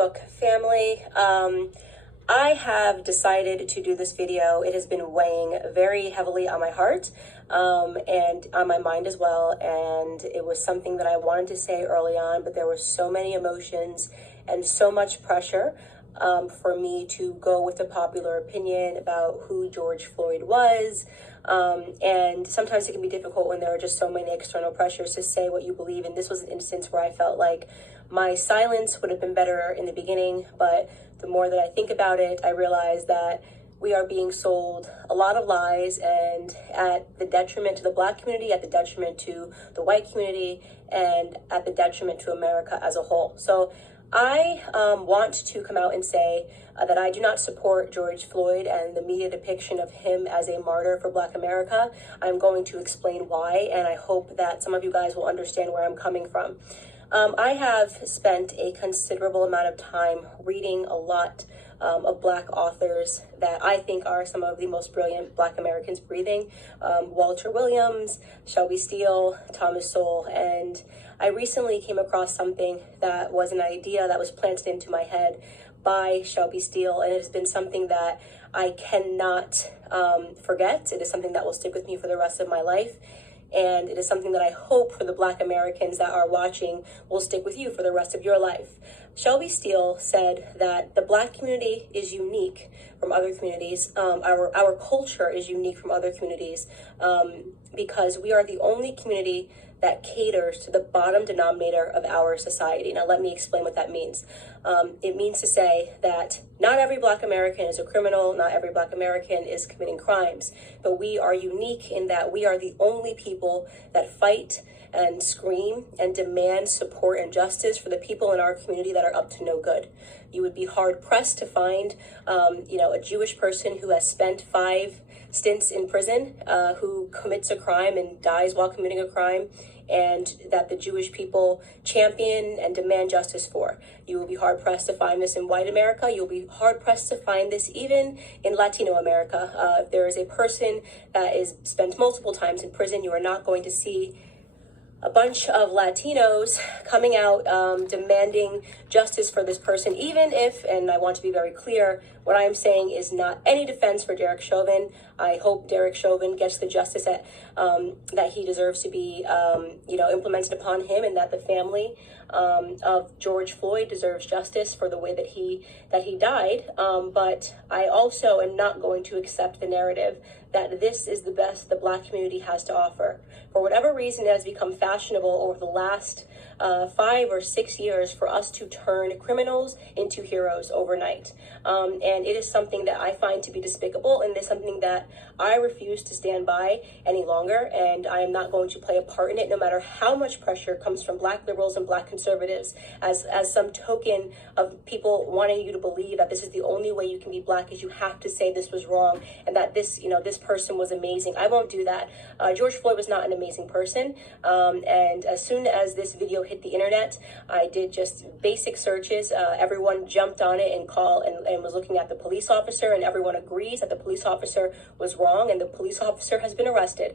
Book family. I have decided to do this video. It has been weighing very heavily on my heart and on my mind as well. And it was something that I wanted to say early on, but there were so many emotions and so much pressure for me to go with the popular opinion about who George Floyd was. And sometimes it can be difficult when there are just so many external pressures to say what you believe. And this was an instance where I felt like my silence would have been better in the beginning, but the more that I think about it, I realize that we are being sold a lot of lies, and at the detriment to the Black community, at the detriment to the white community, and at the detriment to America as a whole. So I want to come out and say that I do not support George Floyd and the media depiction of him as a martyr for Black America. I'm going to explain why, and I hope that some of you guys will understand where I'm coming from. I have spent a considerable amount of time reading a lot of Black authors that I think are some of the most brilliant Black Americans breathing. Walter Williams, Shelby Steele, Thomas Sowell, and I recently came across something that was an idea that was planted into my head by Shelby Steele, and it has been something that I cannot forget. It is something that will stick with me for the rest of my life. And it is something that I hope for the Black Americans that are watching will stick with you for the rest of your life. Shelby Steele said that the Black community is unique from other communities. Our culture is unique from other communities because we are the only community that caters to the bottom denominator of our society. Now, let me explain what that means. It means to say that not every Black American is a criminal, not every Black American is committing crimes, but we are unique in that we are the only people that fight and scream and demand support and justice for the people in our community that are up to no good. You would be hard pressed to find, a Jewish person who has spent 5 stints in prison, who commits a crime and dies while committing a crime, and that the Jewish people champion and demand justice for. You will be hard pressed to find this in white America. You'll be hard pressed to find this even in Latino America. If there is a person that is spent multiple times in prison, you are not going to see a bunch of Latinos coming out demanding justice for this person, even if, and I want to be very clear, what I am saying is not any defense for Derek Chauvin. I hope Derek Chauvin gets the justice that he deserves to be, implemented upon him, and that the family of George Floyd deserves justice for the way that he died. But I also am not going to accept the narrative that this is the best the Black community has to offer. For whatever reason, it has become fashionable over the last 5 or 6 years for us to turn criminals into heroes overnight. And it is something that I find to be despicable, and it is something that I refuse to stand by any longer, and I am not going to play a part in it, no matter how much pressure comes from Black liberals and Black conservatives as some token of people wanting you to believe that this is the only way you can be Black, is you have to say this was wrong and that this person was amazing. I won't do that. George Floyd was not an amazing person, and as soon as this video hit the internet, I did just basic searches. Everyone jumped on it and was looking at the police officer, and everyone agrees that the police officer was wrong, and the police officer has been arrested.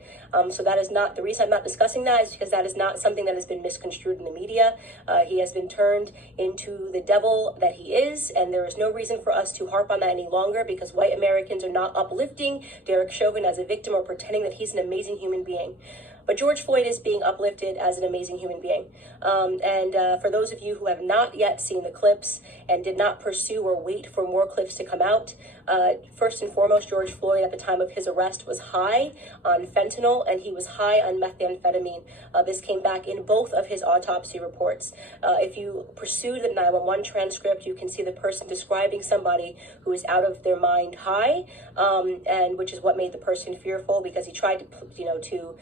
So that is not the reason I'm not discussing that, is because that is not something that has been misconstrued in the media. He has been turned into the devil that he is, and there is no reason for us to harp on that any longer, because white Americans are not uplifting Derek Chauvin as a victim or pretending that he's an amazing human being. But George Floyd is being uplifted as an amazing human being. For those of you who have not yet seen the clips and did not pursue or wait for more clips to come out, first and foremost, George Floyd at the time of his arrest was high on fentanyl, and he was high on methamphetamine. This came back in both of his autopsy reports. If you pursue the 911 transcript, you can see the person describing somebody who is out of their mind high, and which is what made the person fearful, because he tried to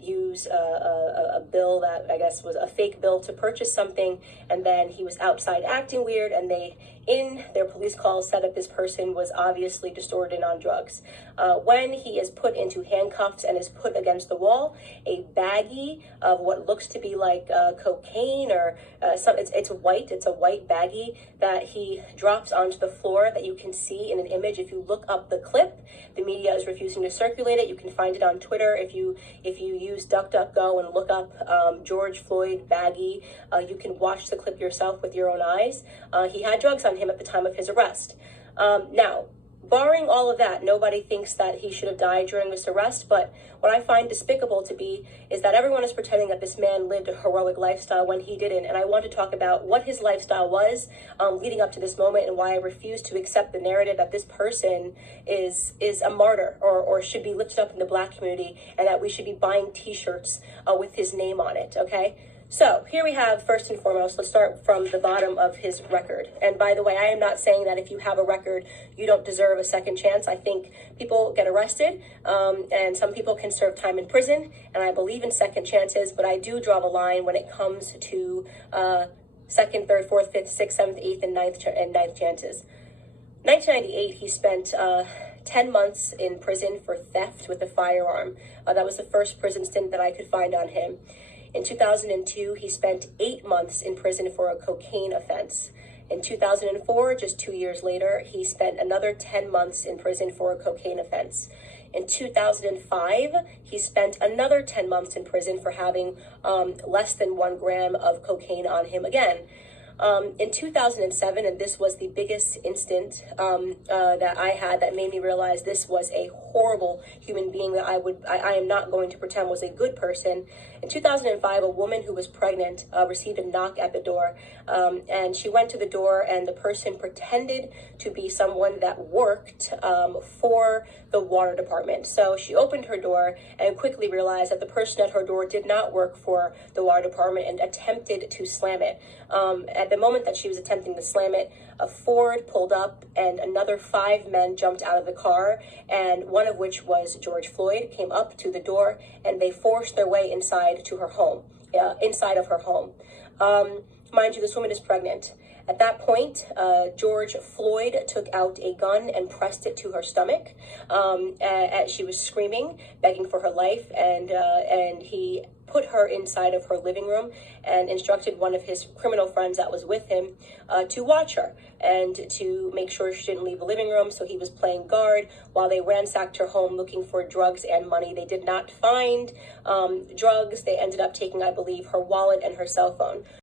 use a bill that I guess was a fake bill to purchase something, and then he was outside acting weird, and they in their police call said that this person was obviously distorted and on drugs. When he is put into handcuffs and is put against the wall, a baggie of what looks to be like cocaine or it's white. It's a white baggie that he drops onto the floor that you can see in an image. If you look up the clip, the media is refusing to circulate it. You can find it on Twitter. If you use DuckDuckGo and look up George Floyd baggie, you can watch the clip yourself with your own eyes. He had drugs on him at the time of his arrest. Now, barring all of that, nobody thinks that he should have died during this arrest, but what I find despicable to be is that everyone is pretending that this man lived a heroic lifestyle when he didn't, and I want to talk about what his lifestyle was leading up to this moment and why I refuse to accept the narrative that this person is a martyr or should be lifted up in the Black community and that we should be buying t-shirts with his name on it, okay? So here we have, first and foremost, let's start from the bottom of his record. And by the way, I am not saying that if you have a record, you don't deserve a second chance. I think people get arrested and some people can serve time in prison. And I believe in second chances, but I do draw the line when it comes to second, third, fourth, fifth, sixth, seventh, eighth, and ninth chances. 1998, he spent 10 months in prison for theft with a firearm. That was the first prison stint that I could find on him. In 2002, he spent 8 months in prison for a cocaine offense. In 2004, just 2 years later, he spent another 10 months in prison for a cocaine offense. In 2005, he spent another 10 months in prison for having less than 1 gram of cocaine on him again. In 2007, and this was the biggest instant that I had that made me realize this was a horrible human being that I am not going to pretend was a good person. In 2005, a woman who was pregnant received a knock at the door, and she went to the door, and the person pretended to be someone that worked for the water department. So she opened her door and quickly realized that the person at her door did not work for the water department and attempted to slam it. At the moment that she was attempting to slam it, a Ford pulled up and another 5 men jumped out of the car, and one of which was George Floyd, came up to the door and they forced their way inside to her home, inside of her home. Mind you, this woman is pregnant. At that point, George Floyd took out a gun and pressed it to her stomach as she was screaming, begging for her life, and he put her inside of her living room and instructed one of his criminal friends that was with him to watch her and to make sure she didn't leave the living room. So he was playing guard while they ransacked her home looking for drugs and money. They did not find drugs. They ended up taking, I believe, her wallet and her cell phone.